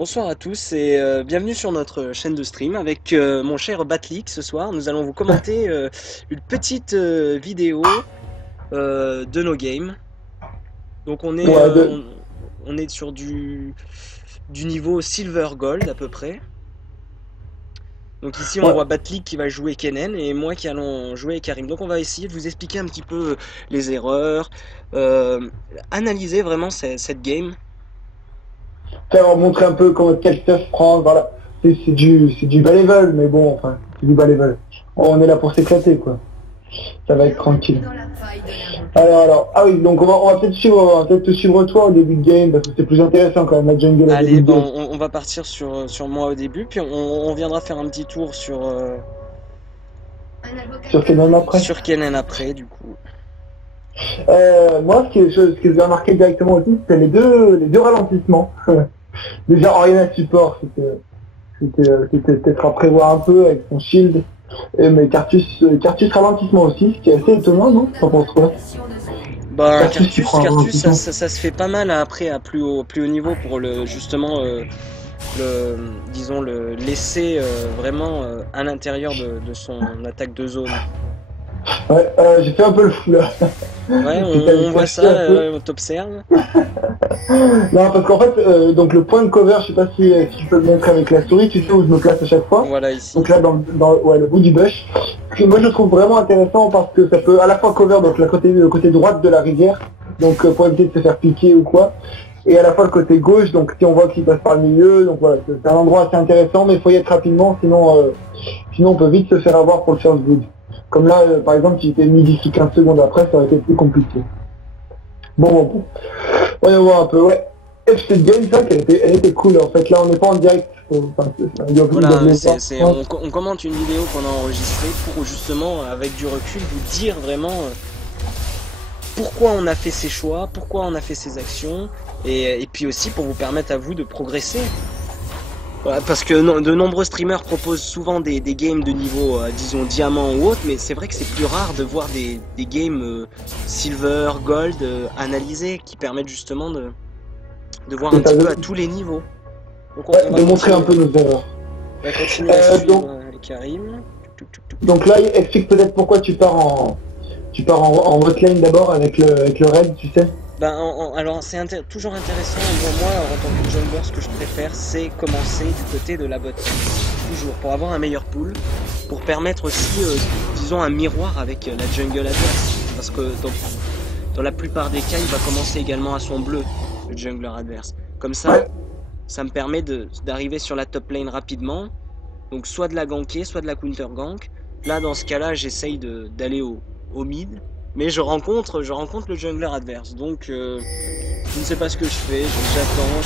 Bonsoir à tous et bienvenue sur notre chaîne de stream avec mon cher Batlik. Ce soir, nous allons vous commenter une petite vidéo de nos games. Donc Ouais, on est sur du niveau Silver Gold à peu près. Donc ici on ouais, voit Batlik qui va jouer Kennen et moi qui allons jouer Karim. Donc on va essayer de vous expliquer un petit peu les erreurs, euh, analyser vraiment cette game. faire montrer un peu comment quel stuff prendre, voilà. C'est du bas level, mais bon, enfin, c'est du bas level. On est là pour s'éclater, quoi. Ça va être tranquille. Ah oui, donc on va peut-être te suivre toi au début de game, parce que c'est plus intéressant quand même, la jungle au début Allez, de game. bon, on va partir sur moi au début, puis on viendra faire un petit tour Sur Kennen après. sur Kennen après, du coup. Moi, ce que j'ai remarqué directement aussi, c'était les deux ralentissements. Déjà, Oriana support, c'était peut-être à prévoir un peu avec son shield. Mais Cartus ralentissement aussi, ce qui est assez étonnant, non? T'en penses quoi? Ben, Cartus qui prend un Cartus, ralentissement. ça se fait pas mal après à plus haut niveau pour justement, disons, le laisser vraiment à l'intérieur de son attaque de zone. Ouais, j'ai fait un peu le fou là. Ouais, J'ai quand même on voit caché ça, un peu. on t'observe. Non, parce qu'en fait, donc le point de cover, je sais pas si tu peux le montrer avec la souris, tu sais où je me place à chaque fois. Voilà ici. Donc là, dans le bout du bush. Que moi, je trouve vraiment intéressant parce que ça peut à la fois cover donc le côté droite de la rivière, donc pour éviter de se faire piquer ou quoi, et à la fois le côté gauche, donc si on voit qu'il passe par le milieu, donc voilà, c'est un endroit assez intéressant, mais il faut y être rapidement, sinon on peut vite se faire avoir pour le first good. Comme là, par exemple, si j'étais mis d'ici 15 secondes après, ça aurait été plus compliqué. Bon. Voyons voir un peu, ouais. Et cette game, ça, elle était cool. En fait, là, on n'est pas en direct. Enfin, ils doivent Voilà, le voir. on commente une vidéo qu'on a enregistrée pour justement, avec du recul, vous dire vraiment pourquoi on a fait ces choix, pourquoi on a fait ces actions, et puis aussi pour vous permettre à vous de progresser. Voilà, parce que de nombreux streamers proposent souvent des games de niveau, disons, diamant ou autre, mais c'est vrai que c'est plus rare de voir des games silver, gold analysés qui permettent justement de voir un C'est ça, petit peu à tous les niveaux. Donc on va de montrer un continuer. peu nos erreurs. On va continuer à suivre Donc, Karim. donc là, explique peut-être pourquoi tu pars en hot lane d'abord avec le raid, tu sais. Ben, alors c'est toujours intéressant pour moi en tant que jungler, ce que je préfère c'est commencer du côté de la bot lane. Toujours pour avoir un meilleur pool, pour permettre aussi disons un miroir avec la jungle adverse. Parce que dans la plupart des cas il va commencer également à son bleu, le jungler adverse. Comme Ouais. ça me permet d'arriver sur la top lane rapidement. Donc soit de la ganker, soit de la counter gank. Là dans ce cas là j'essaye d'aller au mid. Mais je rencontre le jungler adverse, donc je ne sais pas ce que je fais, j'attends.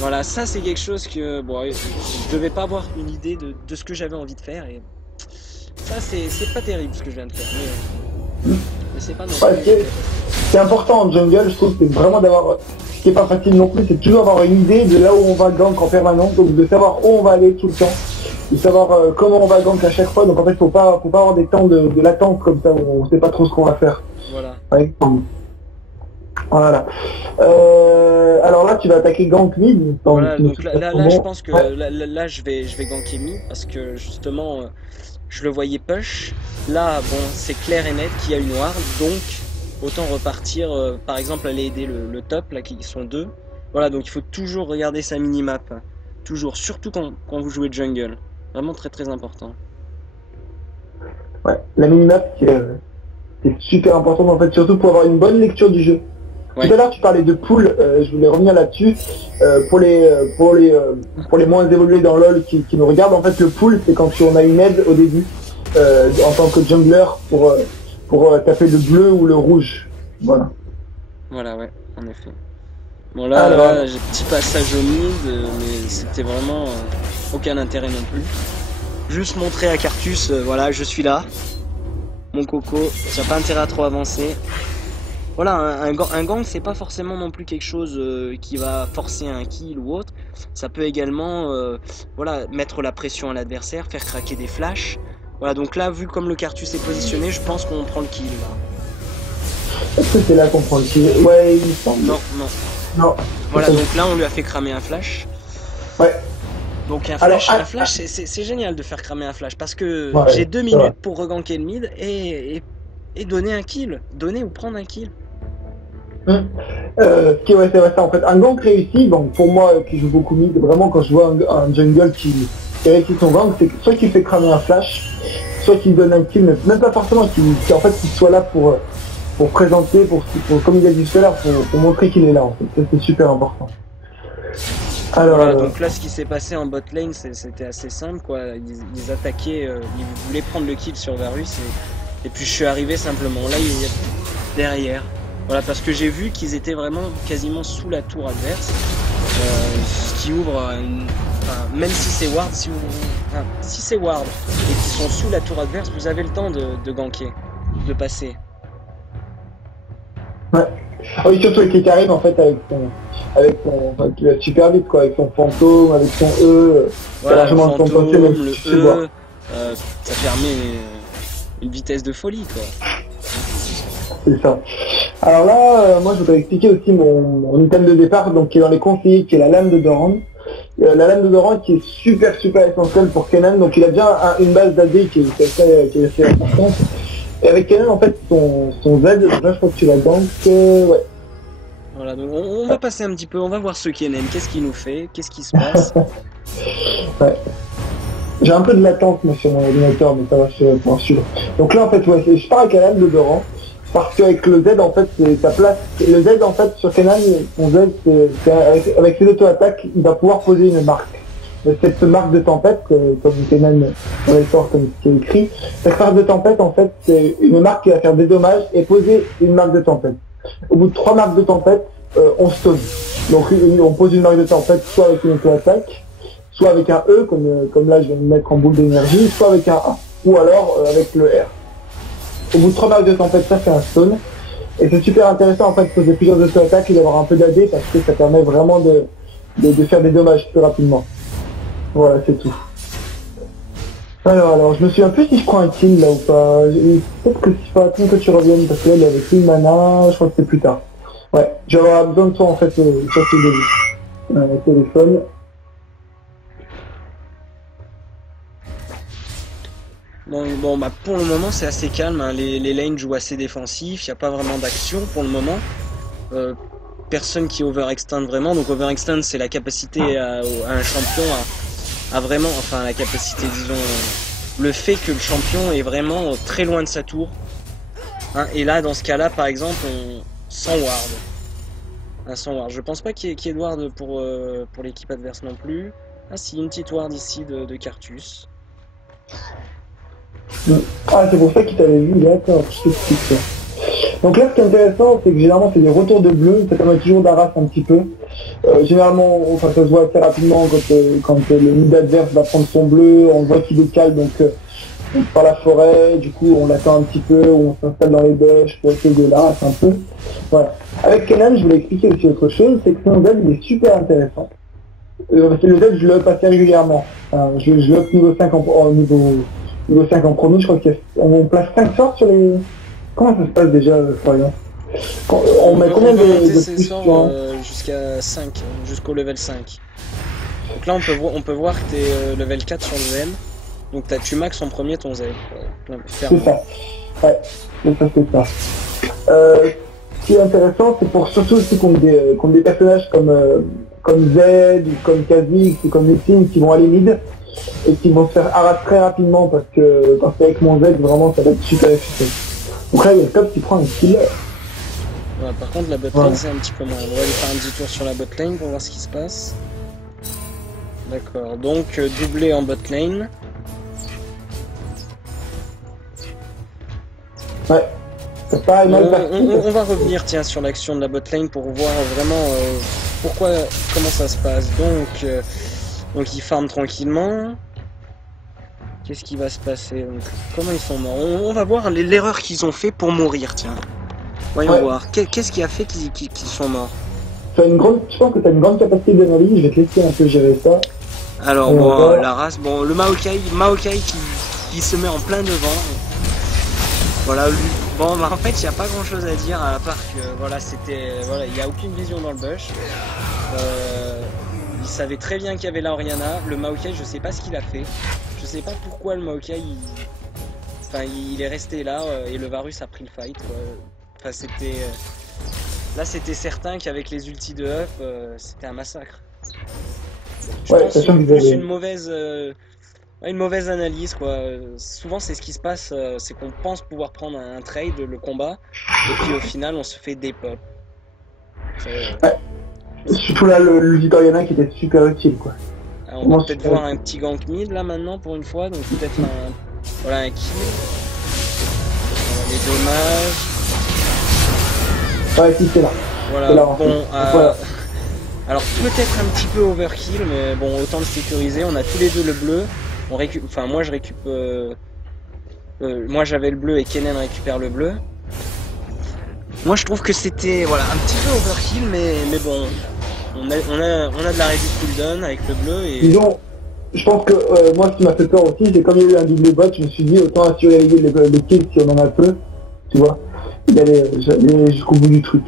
Voilà, ça c'est quelque chose que bon, je devais pas avoir une idée de ce que j'avais envie de faire et ça c'est pas terrible ce que je viens de faire, mais c'est pas non Ouais, plus c'est important en jungle, je trouve, c'est vraiment d'avoir. Ce qui est pas facile non plus, c'est toujours avoir une idée de là où on va gank en permanence, donc de savoir où on va aller tout le temps, de savoir comment on va gank à chaque fois. Donc en fait, faut pas avoir des temps de latence comme ça où on sait pas trop ce qu'on va faire. voilà. Ouais. Voilà. Alors là, tu vas attaquer gank mid. Voilà, Tu me donc fais là, pas là, trop là, je bon. pense que Ouais. là, je vais ganker mid parce que justement je le voyais push. Là, bon, c'est clair et net qu'il y a une ward, donc autant repartir, par exemple, aller aider le top, là, qui sont deux. Voilà, donc il faut toujours regarder sa minimap. Toujours, surtout quand vous jouez jungle. Vraiment très très important. Ouais. La minimap, c'est super important en fait, surtout pour avoir une bonne lecture du jeu. Tout Ouais, à l'heure, tu parlais de pool, je voulais revenir là-dessus. Pour les moins évolués dans LoL qui nous regardent, en fait, le pool, c'est quand on a une aide au début, en tant que jungler, pour taper le bleu ou le rouge. Voilà. voilà, ouais, en effet. Bon, là Alors, j'ai petit passage au mid, mais c'était vraiment aucun intérêt non plus. Juste montrer à Cartus, voilà, je suis là. Mon coco, tu n'as pas intérêt à trop avancer. Voilà, un gang, c'est pas forcément non plus quelque chose qui va forcer un kill ou autre. Ça peut également voilà, mettre la pression à l'adversaire, faire craquer des flashs. Voilà, donc là, vu comme le Cartus est positionné, je pense qu'on prend le kill là. est-ce que c'est là qu'on prend le kill? Ouais, il me semble. Non, non. Non. Voilà, donc là on lui a fait cramer un flash. Ouais. Donc Alors, un flash c'est génial de faire cramer un flash parce que ouais, j'ai 2 ça va. minutes pour reganker le mid et donner un kill. Donner ou prendre un kill. Ce qui ouais, c'est vrai ça en fait. Un gank réussi, donc pour moi qui joue beaucoup mid, vraiment quand je vois un jungle qui réussit son gank, c'est soit qu'il fait cramer un flash, soit qu'il donne un kill, mais même pas forcément en fait qu'il soit là pour présenter, comme il a dit tout à l'heure, pour montrer qu'il est là en fait. Ça, c'est super important. Alors, Voilà, donc là ce qui s'est passé en bot lane c'était assez simple quoi. Ils attaquaient, ils voulaient prendre le kill sur Varus et puis je suis arrivé simplement là derrière. Voilà, parce que j'ai vu qu'ils étaient vraiment quasiment sous la tour adverse, ce qui ouvre même si c'est ward, si c'est ward et qu'ils sont sous la tour adverse, vous avez le temps de ganker, de passer. ouais. Ah oui, surtout avec les Karim en fait, enfin, qui va super vite quoi, avec son fantôme, avec son E, Voilà, le largement fantôme, compensé, même le si tu sais voir. ça permet une vitesse de folie quoi. C'est ça. Alors là, moi je voudrais expliquer aussi mon item de départ, donc qui est dans les conseillers, qui est la lame de Doran. La lame de Doran qui est super essentielle pour Kenan, donc il a déjà une base d'AD qui est assez importante. Et avec Kenan en fait son Z, donc là je crois que tu la gank, ouais. Voilà, donc on va passer un petit peu, on va voir ce Kenan, qu'est-ce qu'il nous fait, qu'est-ce qui se passe. Ouais. J'ai un peu de latence moi, sur mon ordinateur, mais ça va se pour suivre. Donc là en fait, ouais, je pars avec la lame de Doran. Parce qu'avec le Z en fait c'est sa place. Le Z en fait sur Kenan, son Z avec ses auto-attaques, il va pouvoir poser une marque. Cette marque de tempête, comme Kenan dans l'histoire comme c'est écrit, cette marque de tempête en fait c'est une marque qui va faire des dommages et poser une marque de tempête. Au bout de 3 marques de tempête, on stone. Donc on pose une marque de tempête soit avec une auto-attaque, soit avec un E comme là je vais me mettre en boule d'énergie, soit avec un A, ou alors avec le R. Au bout de 3 marques de tempête, ça fait un stone. Et c'est super intéressant en fait de poser plusieurs auto-attaques et d'avoir un peu d'AD parce que ça permet vraiment de faire des dommages plus rapidement. Voilà, c'est tout. Alors, je me souviens plus si je prends un kill là ou pas. Peut-être que si pas attendre que tu reviennes parce que là il avait plus de mana, je crois que c'est plus tard. Ouais, je vais avoir besoin de toi en fait sur ce début. Téléphone. Bon bah pour le moment c'est assez calme, hein. Les lanes jouent assez défensifs, il n'y a pas vraiment d'action pour le moment. Personne qui overextend vraiment, donc overextend c'est la capacité à un champion à vraiment, enfin la capacité disons, le fait que le champion est vraiment très loin de sa tour. Hein, et là dans ce cas là par exemple sans ward. Sans ward. Je pense pas qu'il y ait de ward pour l'équipe adverse non plus. Ah si, une petite ward ici de Cartus. Ah, c'est pour ça qu'il t'avait vu, d'accord, je t'explique ça. Donc là, ce qui est intéressant, c'est que généralement, c'est des retours de bleu, ça permet toujours d'arraser un petit peu. Généralement, enfin, ça se voit assez rapidement quand le mid adverse va prendre son bleu, on voit qu'il décale donc par la forêt, du coup on l'attend un petit peu, on s'installe dans les bush pour essayer de l'arraser un peu. Voilà. Avec Kenan, je voulais expliquer aussi autre chose, c'est que son Z il est super intéressant. Le Z, je le up assez régulièrement. Je le up niveau 5 niveau 5 en premier, je crois qu'on place 5 sorts sur les... Comment ça se passe déjà, Florian? On met combien de plus sorts jusqu'à 5, jusqu'au level 5. Donc là on peut voir que tu es level 4 sur le Z. Donc tu max en premier ton Z. C'est ça. Ouais, donc ça c'est ça. Ce qui est intéressant, c'est pour surtout aussi contre des personnages comme Z, ou comme Kha'Zix, ou comme Nessim qui vont aller mid et qui vont se faire arracher très rapidement parce qu'avec mon Z vraiment ça va être super efficace. Donc là il y a le top qui prend un kill. Ouais, par contre la botlane c'est un petit peu moins. On va aller faire un petit tour sur la botlane pour voir ce qui se passe. D'accord, donc doublé en botlane. Ouais. C'est pas mal parti. On va revenir tiens sur l'action de la botlane pour voir vraiment comment ça se passe. Donc ils farment tranquillement. Qu'est-ce qui va se passer? Donc, comment ils sont morts? On va voir l'erreur qu'ils ont fait pour mourir, tiens. Voyons voir. Qu'est-ce qui a fait qu'ils sont morts? Je pense que tu as une grande capacité d'analyse, je vais te laisser un peu gérer ça. Alors la race, le Maokai qui se met en plein devant. Voilà, Bon, bah en fait, il n'y a pas grand chose à dire à part que voilà, voilà, il n'y a aucune vision dans le bush. Il savait très bien qu'il y avait la Oriana. Le Maokai, je sais pas ce qu'il a fait. Je sais pas pourquoi le Maokai, enfin, il est resté là et le Varus a pris le fight, quoi. Enfin, là, c'était certain qu'avec les ultis de Huff, c'était un massacre. Je Ouais, pense que sachant c'est que vous plus avez... une mauvaise analyse, quoi. Souvent, c'est ce qui se passe, c'est qu'on pense pouvoir prendre un trade, le combat, et puis au final, on se fait des pop. Ouais. Surtout là, le Vitoriana qui était super utile, quoi. On va peut-être voir un petit gank mid là maintenant pour une fois, donc peut-être voilà, un kill. Les dommages. Ouais, si, c'est là. Voilà, là, bon, voilà. alors peut-être un petit peu overkill, mais bon, autant le sécuriser. On a tous les deux le bleu. Enfin, moi je récupère. Moi j'avais le bleu et Kennen récupère le bleu. Moi je trouve que c'était voilà, un petit peu overkill, mais bon, on a de la réduction cooldown avec le bleu et. Disons, je pense que moi ce qui m'a fait peur aussi, c'est comme il y a eu un double bot, je me suis dit autant assurer les kills si on en a peu, tu vois. J'allais jusqu'au bout du truc.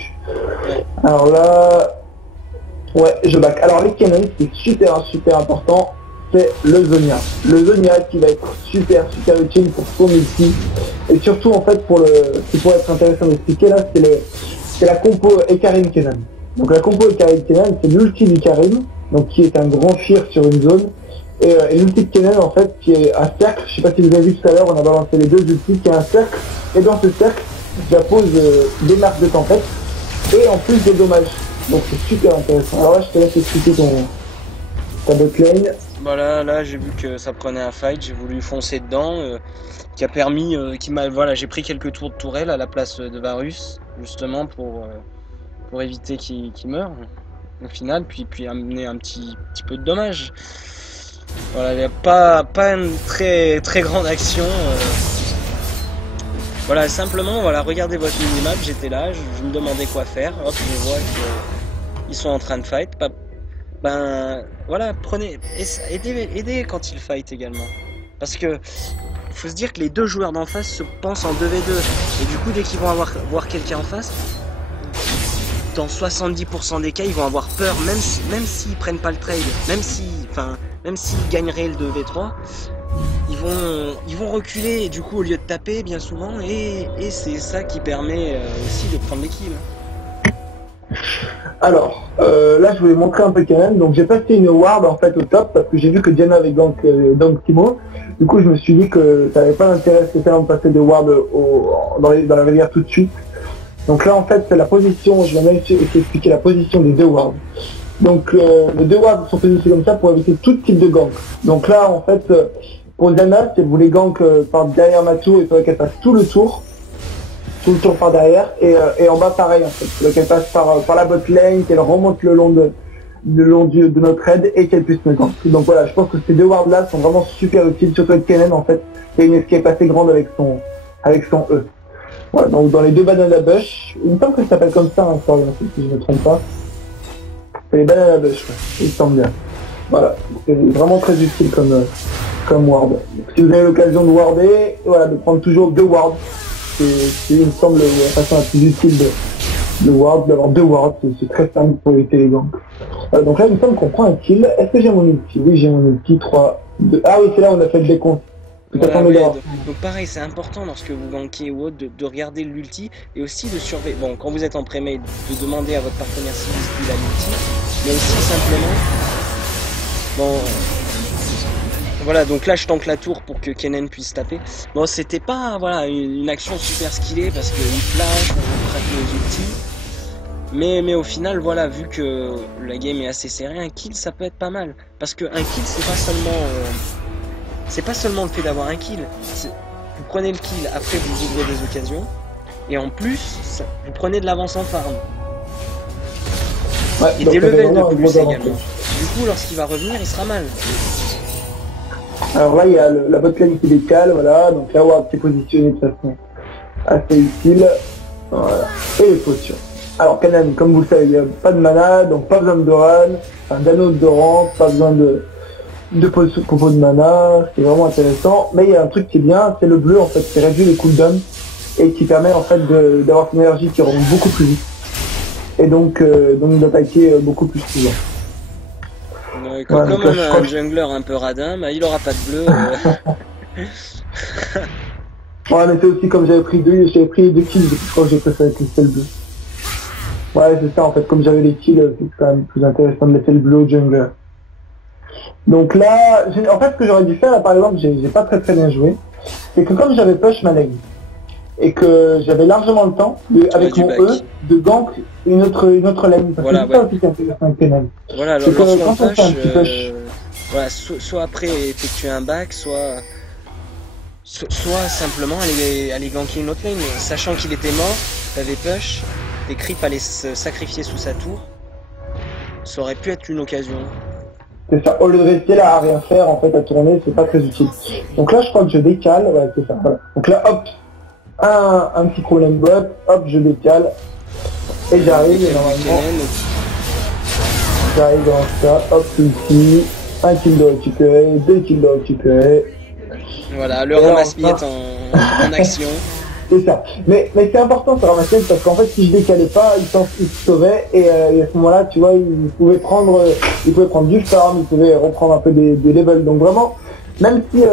Ouais. Alors là, ouais, je back. Alors les Kennen, ce qui est super important, c'est le Zonia. Le Zonia qui va être super utile pour son ulti. Et surtout en fait ce qui pourrait être intéressant d'expliquer là, c'est la compo Ekarim Kennen. Donc la compo Ekarim Kennen, c'est l'ulti du Karim, donc qui est un grand fear sur une zone. Et l'ulti de Kennen en fait qui est un cercle, je sais pas si vous avez vu tout à l'heure, on a balancé les deux ultis, qui est un cercle, et dans ce cercle, j'appose des marques de tempête, et en plus des dommages. Donc c'est super intéressant. Alors là je te laisse expliquer ta botlane. Voilà, là j'ai vu que ça prenait un fight, j'ai voulu foncer dedans, qui a permis, voilà, j'ai pris quelques tours de tourelle à la place de Varus, justement pour éviter qu'il meure au final, puis amener un petit peu de dommages. Voilà, il n'y a pas une très grande action. Voilà, simplement, voilà, regardez votre minimap, j'étais là, je me demandais quoi faire, hop, je vois qu'ils sont en train de fight. Ben voilà, aidez quand ils fight également. Parce que faut se dire que les deux joueurs d'en face se pensent en 2v2. Et du coup, dès qu'ils vont voir quelqu'un en face, dans 70% des cas, ils vont avoir peur, même s'ils prennent pas le trade, même s'ils gagneraient le 2v3, ils vont reculer et du coup au lieu de taper bien souvent et c'est ça qui permet aussi de prendre les kills. Alors, là je voulais montrer un peu Kennen, donc j'ai passé une ward en fait au top parce que j'ai vu que Diana avait gank Timo, du coup je me suis dit que ça n'avait pas d'intérêt spécialement de passer des wards dans la rivière tout de suite. Donc là en fait c'est la position, je vais même expliquer la position des deux wards. Donc les deux wards sont positionnés comme ça pour éviter tout type de gank. Donc là en fait pour Diana, si elle voulait gank par derrière ma tour, il faudrait qu'elle passe tout le tour par derrière et en bas pareil en fait. Il faudrait qu'elle passe par la bot lane, qu'elle remonte le long de notre raid et qu'elle puisse me gank. Donc voilà, je pense que ces deux wards là sont vraiment super utiles, surtout avec Kennen en fait. C'est une escape assez grande avec son E. Voilà, donc dans les deux banana bush, il me semble que ça s'appelle comme ça, hein, si je ne me trompe pas. C'est les banana bush, ouais, il me semble bien. Voilà, c'est vraiment très utile comme ward. Donc, si vous avez l'occasion de warder, voilà, de prendre toujours deux wards. C'est il me semble la façon la plus utile de ward, d'avoir deux wards, c'est très simple pour éviter les ganks. Donc là il me semble qu'on prend un kill. Est-ce que j'ai mon ulti? Oui, j'ai mon ulti, 3, 2... Ah oui, c'est là où on a fait le décompte. Voilà, ouais, donc pareil, c'est important lorsque vous gankez ou autre de regarder l'ulti et aussi de surveiller. Bon, quand vous êtes en pré-made, de demander à votre partenaire s'il a l'ulti, mais aussi simplement. Bon, voilà, donc là je tank la tour pour que Kennen puisse taper. Bon, c'était pas voilà une action super skillée parce qu'il flash, on traque les ultis. Mais au final, voilà, vu que la game est assez serrée, un kill ça peut être pas mal. Parce que un kill c'est pas seulement le fait d'avoir un kill, vous prenez le kill, après vous ouvrez des occasions, et en plus, vous prenez de l'avance en farm. Ouais, et des levels de plus également. Du coup, lorsqu'il va revenir, il sera mal. Alors là, il y a la botlane qui décale, voilà, donc la ward qui est positionnée de façon assez utile. Voilà. Et les potions. Alors Kennen, comme vous le savez, il n'y a pas de mana, donc pas besoin de run, enfin d'anneau de rang, pas besoin de propos de mana, c'est vraiment intéressant. Mais il y a un truc qui est bien, c'est le bleu en fait, qui réduit les cooldowns. et qui permet en fait d'avoir une énergie qui remonte beaucoup plus vite et donc d'attaquer beaucoup plus souvent. Comme on a un jungler un peu radin, bah, il aura pas de bleu. Ouais, mais c'est aussi comme j'avais pris deux kills, je crois que j'ai préféré laisser le bleu. Ouais, c'est ça en fait, comme j'avais les kills, c'est quand même plus intéressant de laisser le bleu au jungler. Donc là, en fait, ce que j'aurais dû faire, là, par exemple, j'ai pas très bien joué, c'est que comme j'avais push ma lane, et que j'avais largement le temps, avec mon E, de gank une autre lane. Parce voilà, que c'est ça aussi qui est intéressant avec Kennen. Voilà, alors lorsqu'on push, voilà, soit après effectuer un back, soit simplement aller ganker une autre lane. Sachant qu'il était mort, t'avais push, tes creeps allaient se sacrifier sous sa tour. Ça aurait pu être une occasion. C'est ça, au lieu de rester là à rien faire, en fait, à tourner, c'est pas très utile. Donc là, je crois que je décale, ouais, c'est ça, voilà. Donc là, hop, un petit problème bot, hop, je décale, et j'arrive, et normalement, j'arrive dans ça, hop, ici, un kill de récupérer, 2 kills de récupérer. Voilà, le ramasse-pied est en action. C'est ça. Mais c'est important ce ramasse-pied parce qu'en fait, si je décalais pas, il se sauvait et à ce moment-là, tu vois, il pouvait prendre du farm, il pouvait reprendre un peu des levels. Donc vraiment, même si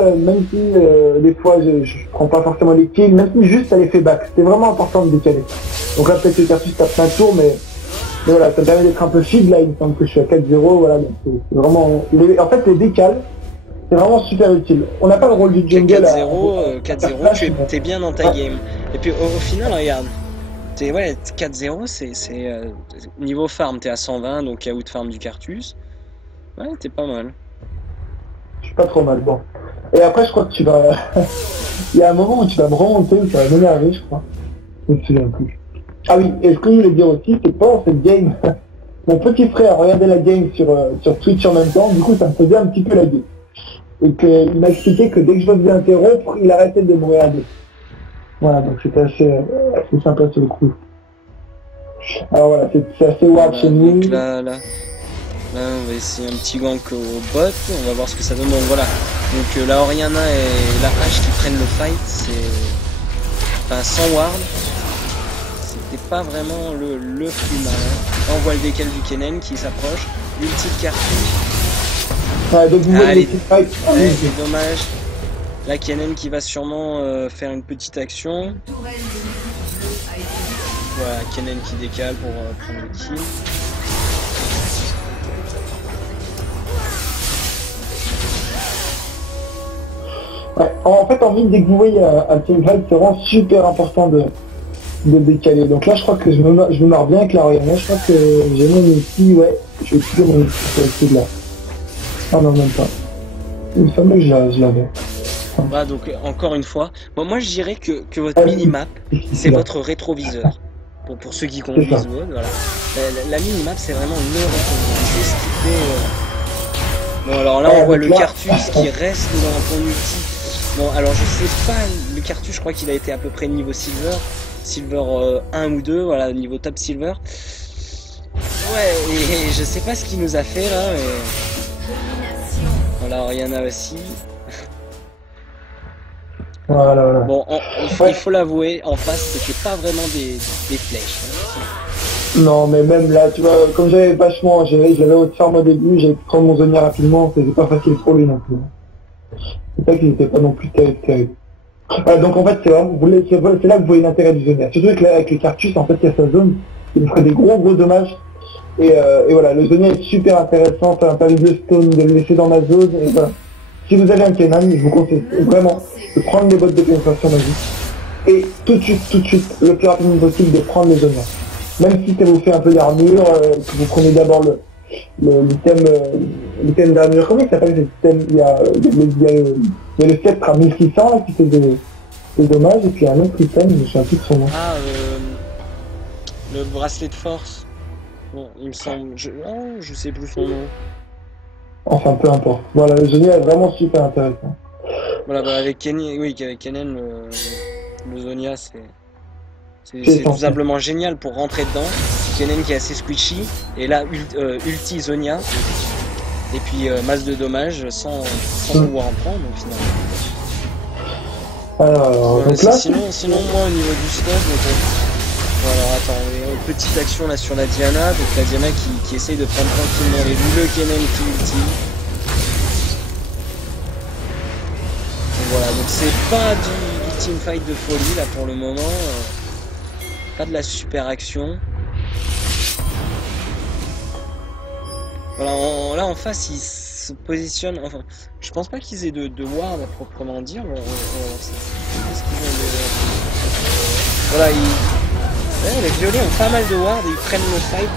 des fois je prends pas forcément les kills, même si juste à l'effet back, c'était vraiment important de décaler. Donc là, peut-être que Cartus tape plein tour, mais voilà, ça me permet d'être un peu feed là, il me semble que je suis à 4-0, voilà, donc c'est vraiment... En fait, les décales, c'est vraiment super utile. On n'a pas le rôle du jungle 4-0, tu es bien dans ta game. Et puis au final, regarde, 4-0, c'est niveau farm, t'es à 120, donc out farm du Cartus. Ouais, t'es pas mal. Je suis pas trop mal, bon. Et après, je crois que tu vas... Il y a un moment où tu vas me remonter, où ça va m'énerver, je crois. Je me souviens plus. Ah oui, et ce que je voulais dire aussi, c'est que pendant cette game, mon petit frère regardait la game sur Twitch en même temps, du coup ça me faisait un petit peu la gueule. Et qu'il m'a expliqué que dès que je me faisais interrompre, il arrêtait de me regarder. Voilà, donc c'était assez sympa sur le coup. Alors voilà, c'est assez wild chez nous. Donc là, on va essayer un petit gank au bot, on va voir ce que ça donne. Donc voilà, donc la Orianna et la Ashe qui prennent le fight, c'est... Enfin, sans ward, c'était pas vraiment le plus mal. Là, on voit le décal du Kennen qui s'approche, l'ulti de Cartus. Ouais, donc vous voyez c'est dommage. La Kennen qui va sûrement faire une petite action. Voilà, Kennen qui décale pour prendre le kill. Ouais, en fait, en mid, dès que vous voyez un teamfight, c'est vraiment super important de décaler. Donc là, je crois que je me marre bien avec la Orianna. Je crois que j'ai mon outil, ouais. Je vais utiliser mon outil de là. Ah non, même pas. Il me semble que je l'avais. Voilà, donc encore une fois, bon, moi je dirais que votre minimap, c'est votre rétroviseur. Pour ceux qui conduisent WoD, voilà. La minimap, c'est vraiment le rétroviseur. C'est ce qui fait... Bon, alors là, on voit le Cartus qui reste dans ton ulti. Bon, alors je sais pas, le Cartus, je crois qu'il a été à peu près niveau Silver 1 ou 2, voilà, niveau top Silver. Ouais, et je sais pas ce qu'il nous a fait là, mais... Voilà, Orianna aussi. Voilà. Bon, il faut l'avouer, en face, c'était pas vraiment des flèches. Hein. Non, mais même là, tu vois, comme j'avais haute farm au début, j'avais pu prendre mon Zonia rapidement, c'était pas facile pour lui non plus. C'est ça qu'il n'était pas non plus terrible. Donc en fait, c'est là que vous voyez l'intérêt du Zonia. Surtout avec les Cartus, en fait, il y a sa zone, il me ferait des gros dommages. Et voilà, le Zonia est super intéressant, ça permet de stone, de le laisser dans ma zone, et voilà. Si vous avez un Kennen, je vous conseille vraiment de prendre les bottes de pénétration magique et tout de suite, le plus rapidement possible de prendre les Zonia. Même si ça vous fait un peu d'armure, que vous prenez d'abord l'item d'armure, comment il s'appelle ce item? Il y a le sceptre à 1600 là, qui fait des dommages, et puis un autre item, je sais un peu de son nom. Ah, le bracelet de force. Bon, il me semble, je sais plus son nom. Enfin, peu importe. Voilà, le Zonia est vraiment super intéressant. Voilà, bah avec Kennen, le Zonia, c'est tout simplement génial pour rentrer dedans. Kennen qui est assez squishy, et là, ulti Zonia, et puis masse de dommages sans pouvoir en prendre, donc finalement. Donc là, sinon moi au niveau du stuff, bon, alors attends, petite action là sur la Diana, donc la Diana qui essaye de prendre tranquillement les loups, le Kennen qui ultime. Donc voilà, donc c'est pas du teamfight de folie là pour le moment, pas de la super action. Voilà, là en face ils se positionnent, enfin je pense pas qu'ils aient de ward à proprement dire, qu'est-ce qu'ils ont de... Voilà, ouais, les violets ont pas mal de ward et ils prennent le fight,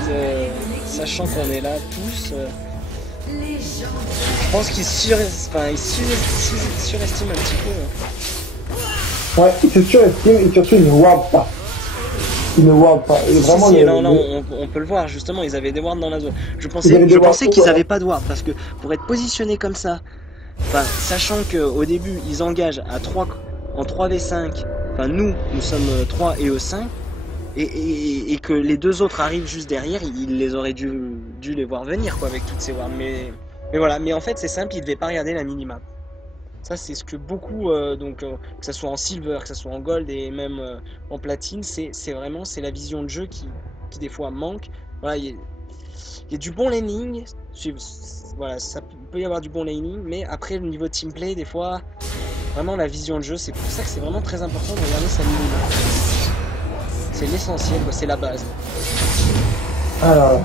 sachant qu'on est là tous. Je pense qu'ils surestiment un petit peu. Ouais, ils se surestiment et surtout ils ne ward pas. Ils ne ward pas. Et vraiment, là, on peut le voir, justement, ils avaient des wards dans la zone. Je pensais qu'ils n'avaient pas de ward, parce que pour être positionnés comme ça, enfin, sachant qu'au début, ils engagent à 3, en 3v5, enfin, nous sommes 3 et eux 5, et que les deux autres arrivent juste derrière, ils les auraient dû les voir venir, quoi, avec toutes ces wards. Mais voilà, mais en fait, c'est simple, ils devaient pas regarder la minimap. Ça, c'est ce que beaucoup, que ce soit en silver, que ce soit en gold et même en platine, c'est la vision de jeu qui des fois manque. Voilà, il y a du bon laning, voilà, ça peut y avoir du bon laning, mais après le niveau teamplay, des fois, vraiment la vision de jeu, c'est pour ça que c'est vraiment très important de regarder sa minimap. C'est l'essentiel, c'est la base. Alors,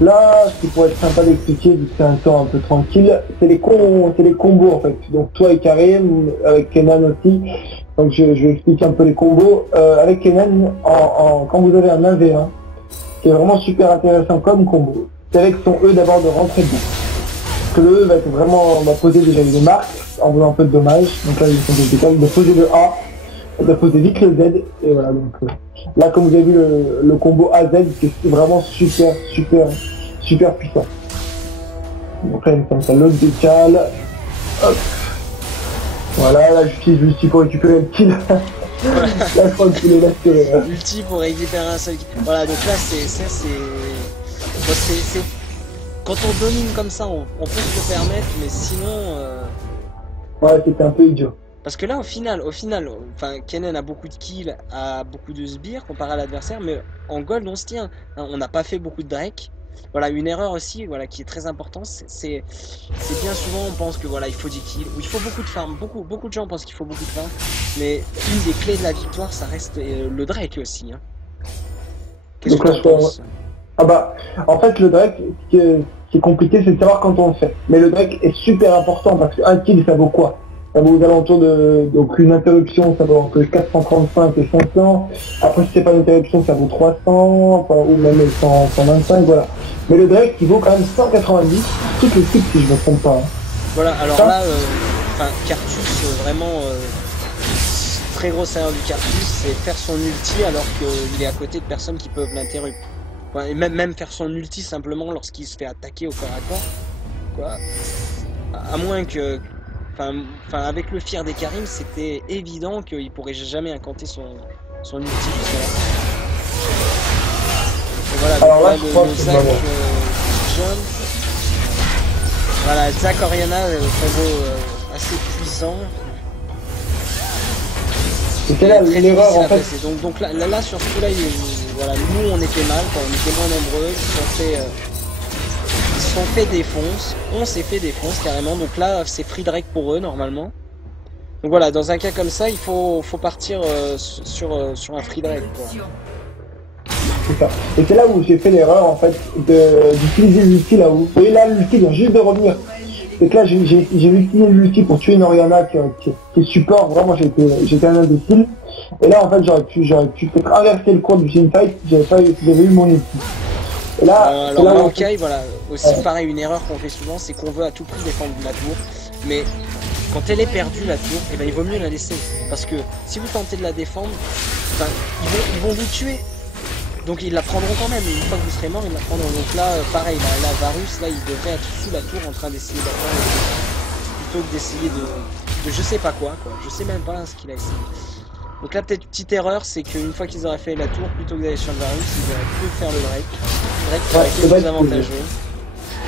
là, ce qui pourrait être sympa d'expliquer, vu que c'est un temps un peu tranquille, c'est les combos en fait. Donc toi et Karim, avec Kenan aussi. Donc je vais expliquer un peu les combos. Avec Kenan, quand vous avez un 1v1, c'est vraiment super intéressant comme combo. C'est avec son E d'abord de rentrer dedans. Parce que le E va poser déjà une marque, en faisant un peu de dommages. Donc là, ils sont détectables, de poser le A, de poser vite le Z, et voilà. Donc là, comme vous avez vu le combo AZ, c'est vraiment super puissant. Donc là, il me semble que ça l'autre décale. Hop. Voilà, là j'utilise l'ulti pour récupérer le kill. Là je crois que tu les laisses. L'ulti pour récupérer un seul kill. Voilà, donc là c'est quand on domine comme ça, on peut se le permettre, mais sinon. Ouais, c'était un peu idiot. Parce que là, au final, enfin, Kennen a beaucoup de kills, a beaucoup de sbires comparé à l'adversaire, mais en gold, on se tient. On n'a pas fait beaucoup de Drake. Voilà, une erreur aussi, voilà, qui est très importante, c'est bien souvent, on pense que voilà, il faut 10 kills, ou il faut beaucoup de farm. Beaucoup de gens pensent qu'il faut beaucoup de farm, mais une des clés de la victoire, ça reste le Drake aussi. Hein. Qu'est-ce que tu penses? Ah bah, en fait, le Drake, ce qui est compliqué, c'est de savoir quand on le fait. Mais le Drake est super important, parce qu'un kill, ça vaut quoi? Ça vaut aux alentours donc une interruption, ça vaut entre 435 et 500. Après, si c'est pas une interruption, ça vaut 300, enfin, ou même 125, voilà. Mais le Drake, il vaut quand même 190, toutes les types, si je me trompe pas. Hein. Voilà, alors là, Cartus, vraiment, très grosse erreur du Cartus, c'est faire son ulti alors qu'il est à côté de personnes qui peuvent l'interrompre. Et même faire son ulti simplement lorsqu'il se fait attaquer au corps à corps. Quoi. À moins que... Enfin, avec le Fear des Karim, c'était évident qu'il pourrait jamais incanter son ulti jusqu'à la fin. Et voilà, donc là, le Zac John. Voilà, Zac Oriana, combo assez puissant. C'était là l'erreur en fait. Donc là sur ce coup-là, voilà, nous on était mal, quand on était moins nombreux, ils se sont fait défonce, on s'est fait défonce carrément, donc là c'est free Drake pour eux normalement. Donc voilà, dans un cas comme ça, il faut partir sur un free Drake quoi. C'est ça. Et c'est là où j'ai fait l'erreur en fait d'utiliser l'ulti là-haut. Et là l'ulti vient juste de revenir. Et que là j'ai utilisé l'ulti pour tuer une Oriana qui est support, vraiment j'étais un imbécile. Et là en fait j'aurais pu peut-être inverser le cours du teamfight si j'avais eu mon ulti. Et là, alors Maokai, voilà, aussi pareil, une erreur qu'on fait souvent, c'est qu'on veut à tout prix défendre la tour, mais quand elle est perdue la tour, et ben il vaut mieux la laisser, parce que si vous tentez de la défendre, ils vont vous tuer, donc ils la prendront quand même, une fois que vous serez mort, ils la prendront. Donc là, pareil, là, Varus, là, il devrait être sous la tour en train d'essayer d'attendre, plutôt que d'essayer de je sais pas quoi, je sais même pas ce qu'il a essayé. Donc là, peut-être petite erreur, c'est qu'une fois qu'ils auraient fait la tour, plutôt que d'aller sur le Varus, ils auraient pu faire le Drake. Drake qui aurait été plus avantageux.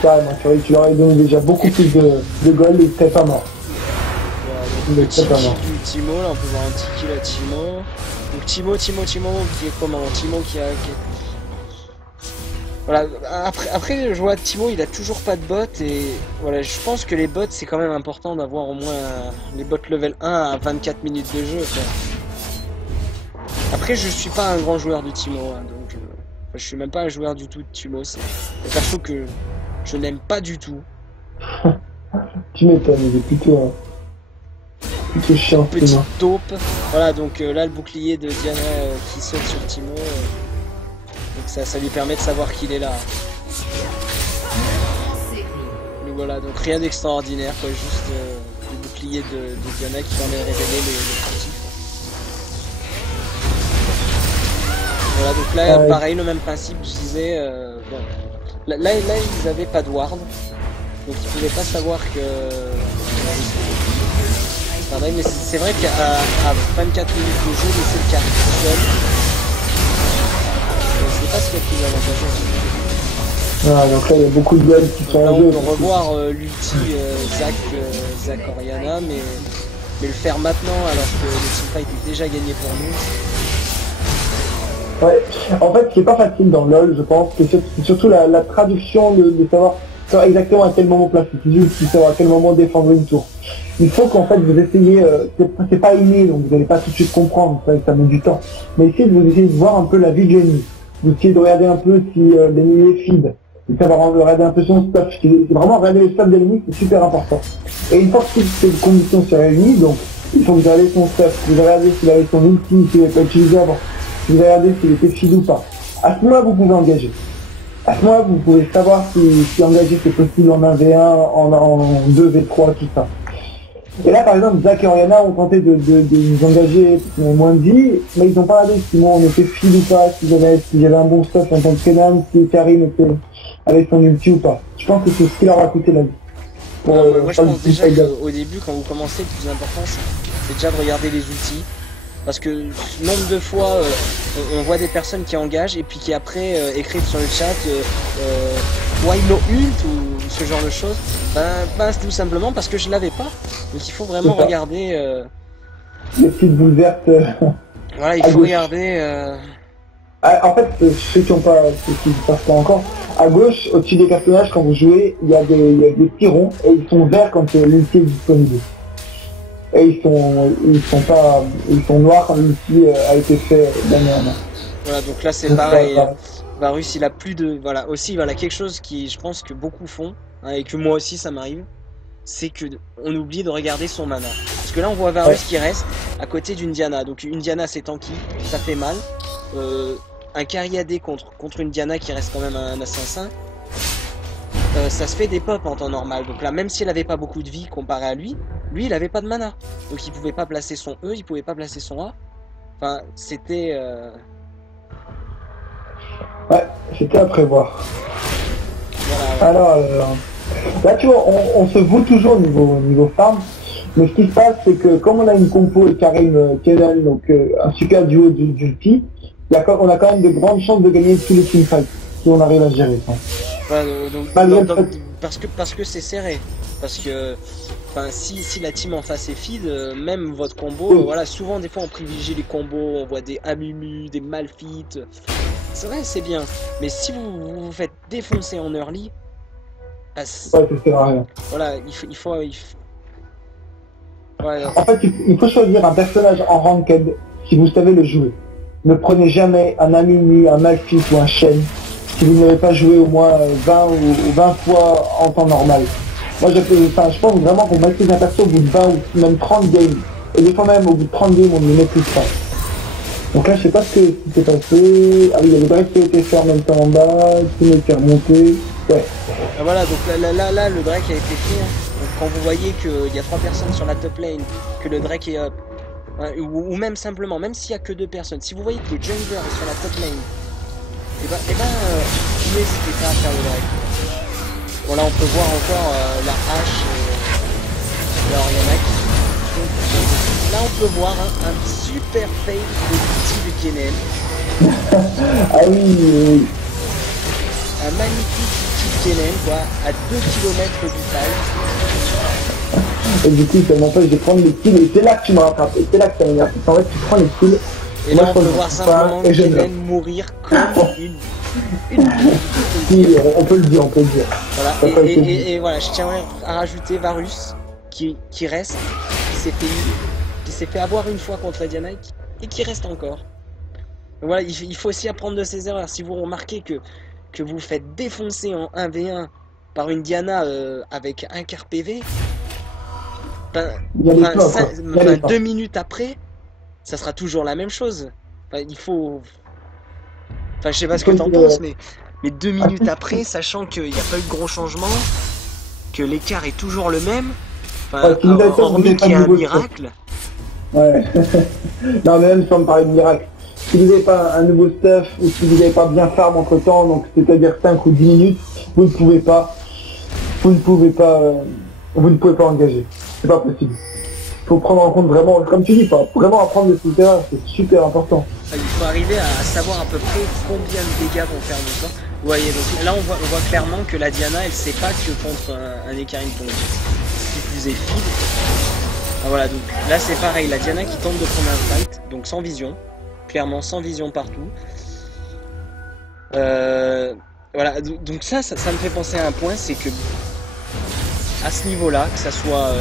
Carrément, tu leur aurais donné déjà beaucoup plus de gold et c'était pas mort. Voilà, donc Il est petit très permanent. kill du Timo, là on peut voir un petit kill à Timo. Donc Timo qui est comment? Timo qui est... Voilà, après je vois Timo il a toujours pas de bots et voilà, je pense que les bots c'est quand même important d'avoir au moins les bots level 1 à 24 minutes de jeu quoi. Après je suis pas un grand joueur du Timo hein, donc je suis même pas un joueur du tout de Timo, c'est un perso que je n'aime pas du tout. Tu m'étonnes, il est plutôt chiant. Petite taupe. Voilà donc là le bouclier de Diana qui saute sur Timo. Donc ça lui permet de savoir qu'il est là. Donc voilà, donc rien d'extraordinaire, quoi, juste le bouclier de Diana qui permet de révéler le furtif. Voilà, donc là pareil, le même principe, je disais, bon, là ils avaient pas de ward, donc ils pouvaient pas savoir que... Pareil, mais c'est vrai qu'à 24 minutes de jeu, laisser le carré tout seul, c'est pas ce qui est le plus avantageux. Ah, donc là il y a beaucoup de duels qui sont Là en on jeu. peut revoir l'ulti Zac Oriana, mais le faire maintenant alors que le teamfight est déjà gagné pour nous. Ouais, en fait c'est pas facile dans LoL, je pense, c'est surtout la traduction de savoir exactement à quel moment placer ses ultis, savoir à quel moment défendre une tour. Il faut qu'en fait vous essayez, c'est pas inné, donc vous n'allez pas tout de suite comprendre, ça met du temps. Mais essayez de voir un peu la vie de l'ennemi. Vous essayez de regarder un peu si l'ennemi est feed, de savoir regarder un peu son stuff. C'est vraiment regarder le stuff de l'ennemi, c'est super important. Et une fois que toutes ces conditions sont réunies, donc il faut que vous regardez son stuff, vous regardez s'il avait son ulti, s'il n'est pas utilisé avant, vous regardez s'il était feed ou pas. À ce moment-là, vous pouvez engager. À ce moment-là, vous pouvez savoir si engager c'est possible en 1v1, en 2v3, tout ça. Et là, par exemple, Zac et Oriana ont tenté de nous engager moins de vie, mais ils n'ont pas regardé si moi on était feed ou pas, si j'avais un bon stuff en tant que Kenan, si Karim était avec son ulti ou pas. Je pense que c'est ce qui leur a coûté la vie. Moi je pense déjà qu'au début, quand vous commencez, le plus important c'est déjà de regarder les outils. Parce que nombre de fois, on voit des personnes qui engagent et puis qui après écrivent sur le chat why no ult ou ce genre de choses. Ben tout simplement parce que je l'avais pas. Donc il faut vraiment regarder. Les petites boules vertes. Voilà, il faut regarder. En fait, ceux qui ne savent pas encore, à gauche, au-dessus des personnages, quand vous jouez, il y a des petits ronds et ils sont verts quand l'ulti est disponible. Et ils sont noirs quand l'outil a été fait dernièrement. Voilà, donc là c'est pareil. Varus il a plus de... Voilà, aussi voilà, quelque chose qui je pense que beaucoup font, hein, et que moi aussi ça m'arrive, c'est que on oublie de regarder son mana. Parce que là on voit Varus qui reste à côté d'une Diana. Donc une Diana c'est tanky, ça fait mal. Un carry AD contre une Diana qui reste quand même un assassin, ça se fait des pop en temps normal. Donc là même si elle avait pas beaucoup de vie comparé à lui il avait pas de mana. Donc il pouvait pas placer son E, il pouvait pas placer son A. Enfin c'était... Ouais, c'était à prévoir. Voilà, alors, là tu vois, on se vaut toujours au niveau farm. Mais ce qui se passe, c'est que comme on a une compo et Karim Kenan, donc un super duo d'ulti, on a quand même de grandes chances de gagner tous les teamfights si on arrive à gérer ça. Parce que c'est serré. Parce que si la team en face est feed, même votre combo, voilà, souvent des fois on privilégie les combos, on voit des Amumu, des Malphite. C'est vrai, c'est bien. Mais si vous faites défoncer en early, ouais, ça sert à rien. Voilà, il faut... Ouais. En fait, il faut choisir un personnage en ranked si vous savez le jouer. Ne prenez jamais un Amumu, un Malphite ou un Shen si vous n'avez pas joué au moins 20 ou 20 fois en temps normal. Moi, je pense vraiment qu'on maîtrise un perso au bout de 20 ou même 30 games. Et des fois même, au bout de 30 games, on ne le maîtrise pas. Donc là, je sais pas ce qui s'est passé. Ah oui, il y a le break qui a été fait en même temps en bas, qui a été remonté. Ouais. Voilà, donc là, le Drake a été fait. Hein. Donc quand vous voyez qu'il y a 3 personnes sur la top lane, que le Drake est up, hein, ou même simplement, même s'il y a que 2 personnes, si vous voyez que le jungler est sur la top lane, n'hésitez pas à faire le Drake. Voilà, on peut voir encore la hache de Oriana qui... Là on peut voir un super fail de l'outil de Kennen. Ah oui. Un magnifique outil de Kennen, quoi, à 2 km du fight. Et du coup, ça m'empêche de prendre les kills. Et c'est là que tu me rattrapes. Et c'est là que ça m'énerve. En fait, tu prends les kills. Et là, on peut voir simplement Kellen mourir comme une... Si, on peut le dire, on peut le dire. Voilà. Et voilà, je tiens à rajouter Varus qui reste, qui s'est fait avoir une fois contre la Diana et qui reste encore. Donc voilà, il faut aussi apprendre de ses erreurs. Si vous remarquez que vous faites défoncer en 1v1 par une Diana avec un quart PV, 2 minutes après, ça sera toujours la même chose. Enfin, il faut... Enfin, je sais pas ce que t'en penses, mais 2 minutes après, sachant qu'il n'y a pas eu de gros changement, que l'écart est toujours le même, enfin, hormis qu'il y a un miracle. Ouais. Non, mais même sans me parler de miracle. Si vous n'avez pas un nouveau stuff, ou si vous n'avez pas bien farm entre temps, donc c'est-à-dire 5 ou 10 minutes, vous ne pouvez pas engager. C'est pas possible. Il faut prendre en compte vraiment, comme tu dis, vraiment apprendre de ses erreurs, c'est super important. Il faut arriver à savoir à peu près combien de dégâts vont faire le temps. Vous voyez, donc là on voit clairement que la Diana elle sait pas que contre un Ekarim qui plus est feed. Ah, voilà, donc là c'est pareil, la Diana qui tente de prendre un fight, donc sans vision, clairement sans vision partout. Voilà, donc ça me fait penser à un point, c'est que à ce niveau-là, que ça soit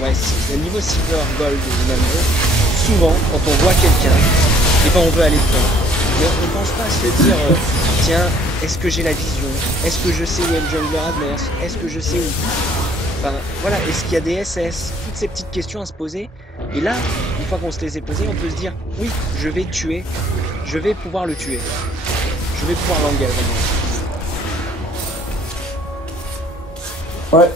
niveau silver, gold ou même souvent quand on voit quelqu'un, et ben on veut aller dedans. Mais on ne pense pas à se dire tiens, est-ce que j'ai la vision? Est-ce que je sais où est le jungler adverse? Est-ce que je sais où? Enfin voilà, est-ce qu'il y a des SS? Toutes ces petites questions à se poser. Et là, une fois qu'on se les est posées, on peut se dire oui, je vais tuer, je vais pouvoir le tuer. Je vais pouvoir l'engager. Ouais.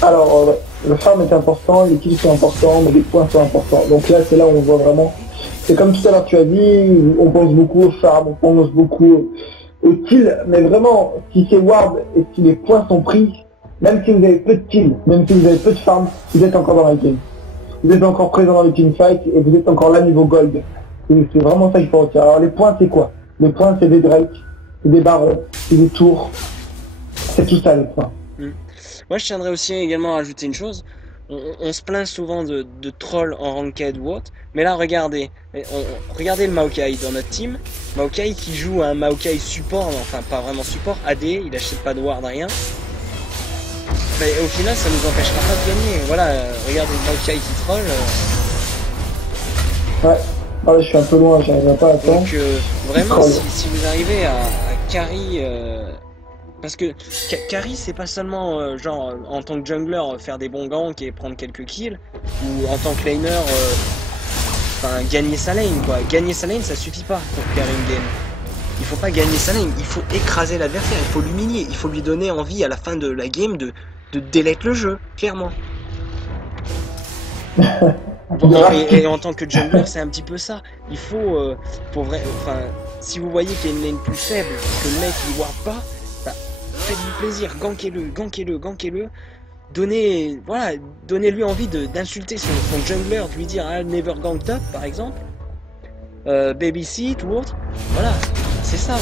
Alors, le farm est important, les kills sont importants, mais les points sont importants. Donc là, c'est là où on voit vraiment. C'est comme tout à l'heure tu as dit, on pense beaucoup au farm, on pense beaucoup au kill, mais vraiment, si c'est ward et si les points sont pris, même si vous avez peu de kills, même si vous avez peu de farm, vous êtes encore dans la game. Vous êtes encore présent dans les teamfights et vous êtes encore là niveau gold. C'est vraiment ça qu'il faut retirer. Alors les points, c'est quoi? Les points, c'est des Drake, c'est des barons, c'est des tours. C'est tout ça les points. Moi, je tiendrais aussi également à rajouter une chose. On se plaint souvent de trolls en ranked ou autre, mais là, regardez le Maokai dans notre team. Maokai qui joue un Maokai support, enfin pas vraiment support, AD, il achète pas de ward, rien. Mais au final, ça nous empêchera pas de gagner. Voilà, regardez le Maokai qui troll. Ouais, je suis un peu loin, j'arrive pas à attendre. Donc, vraiment, si vous arrivez à carry... Parce que carry c'est pas seulement genre en tant que jungler faire des bons ganks et prendre quelques kills, ou en tant que laner gagner sa lane quoi. Gagner sa lane ça suffit pas pour carry une game. Il faut pas gagner sa lane, il faut écraser l'adversaire, il faut l'humilier, il faut lui donner envie à la fin de la game de delete le jeu, clairement. Et en tant que jungler c'est un petit peu ça. Il faut si vous voyez qu'il y a une lane plus faible, que le mec il ward pas, faites-lui plaisir, gankez-le. Donnez-lui envie d'insulter son jungler, de lui dire never gank top par exemple, babysit ou autre. Voilà, c'est ça.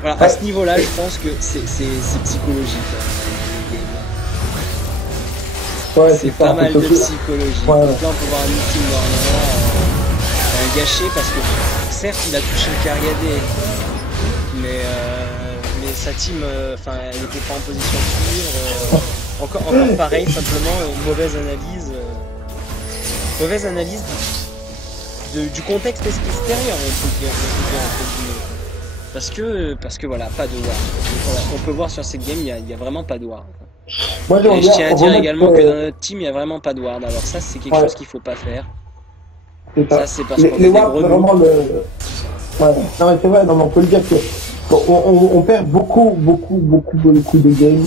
Voilà, à ce niveau-là, je pense que c'est psychologique. Ouais, c'est pas mal de psychologie. Ouais. Donc là, on peut voir un ultime gâché parce que certes, il a touché le carry AD, mais sa team, elle n'était pas en position de suivre. Encore pareil, simplement mauvaise analyse du contexte extérieur, on peut dire parce que voilà, pas de ward. Voilà, on peut voir sur cette game, il y a vraiment pas de ward. Moi, et je tiens à dire également que dans notre team, il n'y a vraiment pas de ward. Alors ça, c'est quelque chose qu'il faut pas faire. Ça, c'est parce qu'on est des gros vraiment le... Ouais, non mais c'est vrai, on peut le dire que on perd beaucoup de games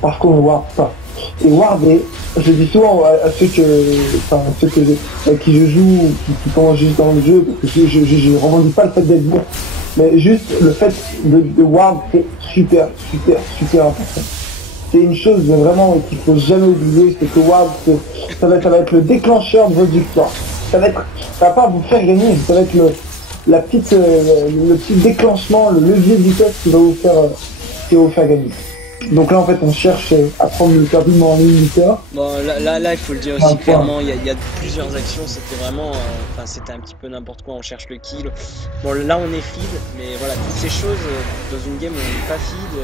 parce qu'on ne ward pas. Et warder, je dis souvent à ceux avec qui je joue, qui commencent juste dans le jeu, parce que je revendique pas le fait d'être bon, mais juste le fait de ward, c'est super important. C'est une chose vraiment qu'il faut jamais oublier, c'est que ward, ça va être le déclencheur de votre victoire. Ça va pas vous faire gagner, ça va être le petit déclenchement, le levier du test qui va vous faire gagner. Donc là, en fait, on cherche à prendre le rapidement en inhibiteur. Bon, il faut le dire Un aussi point. clairement, il y a plusieurs actions, c'était vraiment, enfin, c'était un petit peu n'importe quoi, on cherche le kill. Bon, là, on est feed, mais voilà, toutes ces choses, dans une game où on n'est pas feed,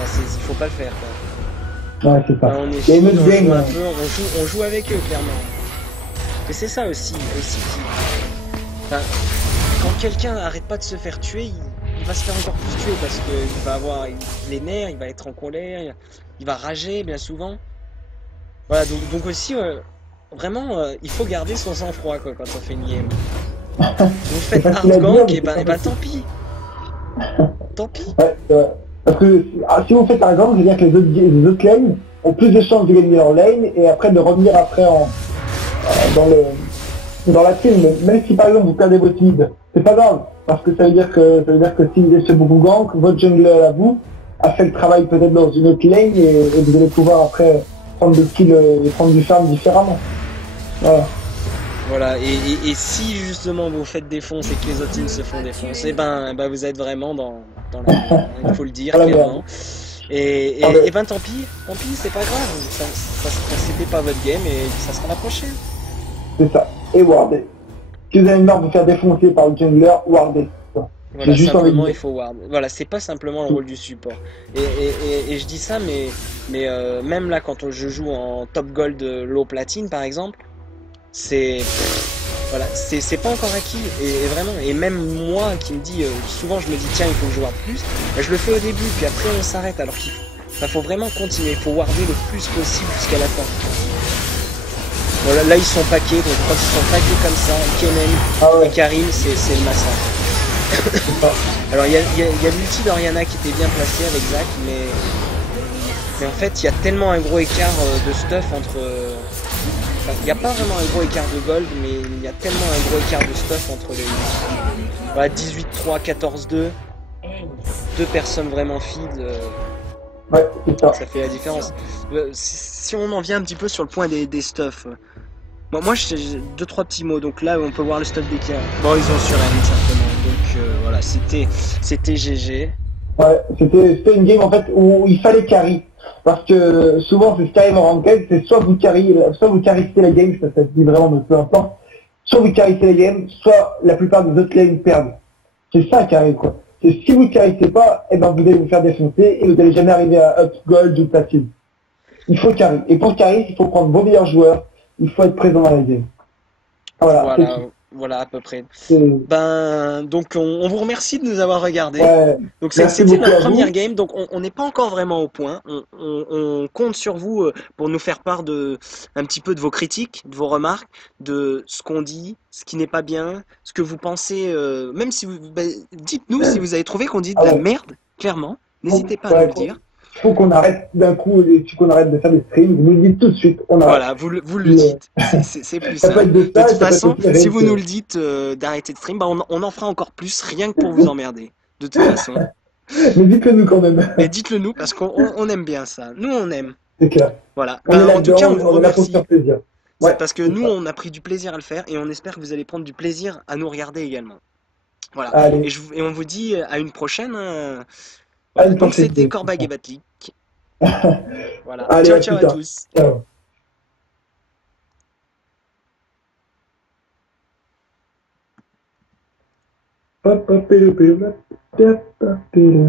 enfin, il faut pas le faire, quoi. Ouais, c'est ça. Là, on est Il y a une feed, autre on game. joue un peu, on joue avec eux, clairement. Et c'est ça aussi qui... Enfin, quand quelqu'un arrête pas de se faire tuer, il va se faire encore plus tuer parce qu'il va avoir les nerfs, il va être en colère, il va rager bien souvent. Voilà, donc aussi, vraiment, il faut garder son sang-froid quoi, quand on fait une game. Vous C'est faites facile hard à dire, gank, mais et c'est pas ben facile. tant pis. Tant pis. Ouais, parce que si vous faites par exemple, c'est-à-dire que les autres lanes ont plus de chances de gagner leur lane et après de revenir après dans dans la team. Même si par exemple vous perdez votre mid, c'est pas grave, parce que ça veut dire que si vous êtes beaucoup gank, votre jungler à vous a fait le travail peut-être dans une autre lane et vous allez pouvoir après prendre des kills et prendre du farm différemment. Voilà. Voilà, et si justement vous faites défonce et que les autres teams se font défoncer, ben vous êtes vraiment dans la merde, hein, il faut le dire Voilà, clairement. merde. Ah Et ben, ben tant pis, c'est pas grave, c'était pas votre game et ça sera la prochaine. c'est ça. Et wardez. Si vous avez marre de vous faire défoncer par le jungler, wardez. J'ai Voilà, juste envie de simplement dire. il faut ward. Voilà, c'est pas simplement le rôle du support. Et je dis ça, mais même là quand je joue en top gold low platine par exemple, c'est voilà, c'est pas encore acquis et vraiment et même moi qui me dis souvent je me dis tiens il faut que je ward plus, ben, je le fais au début puis après on s'arrête alors faut vraiment continuer, il faut warder le plus possible jusqu'à la fin. Voilà, là ils sont paqués, donc quand ils sont paqués comme ça, Kennen Ah et ouais, Karim c'est le massacre. c'est ça. Alors il y a l'ulti d'Oriana qui était bien placé avec Zac, mais en fait il y a tellement un gros écart de stuff entre... Enfin, il n'y a pas vraiment un gros écart de gold, mais il y a tellement un gros écart de stuff entre les... Voilà, 18-3, 14-2, deux personnes vraiment feed, Ouais, c'est ça. ça fait la différence. Si on en vient un petit peu sur le point des stuffs, bon, moi j'ai deux trois petits mots, donc là on peut voir le stuff des cas. Bon ils ont sur la certainement, donc voilà, c'était GG. Ouais, c'était une game en fait où il fallait carry. Parce que souvent c'est ce qui arrive en ranked, c'est soit vous carrissez la game, ça se dit vraiment mais peu importe, soit vous carrissez la game, soit la plupart des autres lanes perdent. C'est ça qui arrive quoi. C'est si vous carrissez pas, eh ben vous allez vous faire défoncer et vous n'allez jamais arriver à up gold ou platine. Il faut carry. Et pour carry, il faut prendre vos meilleurs joueurs, il faut être présent dans la game. Voilà, c'est Voilà, tout. voilà à peu près. C'est- Ben, donc on vous remercie de nous avoir regardés. Ouais, Donc merci c'était beaucoup notre à première vous. game, donc on n'est pas encore vraiment au point. On compte sur vous pour nous faire part de un petit peu de vos critiques, de vos remarques, de ce qu'on dit, ce qui n'est pas bien, ce que vous pensez. Même si vous, ben, dites-nous si vous avez trouvé qu'on dit de Ah la ouais. merde, clairement. N'hésitez pas à nous Ouais, le dire. faut qu'on arrête d'un coup, il faut qu'on arrête de faire des streams. Vous nous dites tout de suite, on arrête. Voilà, vous le Puis, dites, c'est plus ça peut être simple. de De ça toute et ça peut être façon, aussi la si vous nous vérité. le dites d'arrêter de stream, bah on en fera encore plus, rien que pour vous emmerder. De toute façon. Mais dites-le nous quand même. Mais dites-le nous parce qu'on aime bien ça. Nous on aime. C'est clair. Voilà. On est Ben en tout cas, là-dedans, on vous on est là pour se faire remercie. plaisir. C'est Ouais, parce que c'est nous ça. on a pris du plaisir à le faire et on espère que vous allez prendre du plaisir à nous regarder également. Voilà. Allez, Et on vous dit à une prochaine. à Voilà. une Donc prochaine c'était game. Corbag et Batlik. Voilà. Allez, Ciao à ciao plus à tard. tous. Ciao. Pa, pa, pélo, pélo, pa, pa, pélo.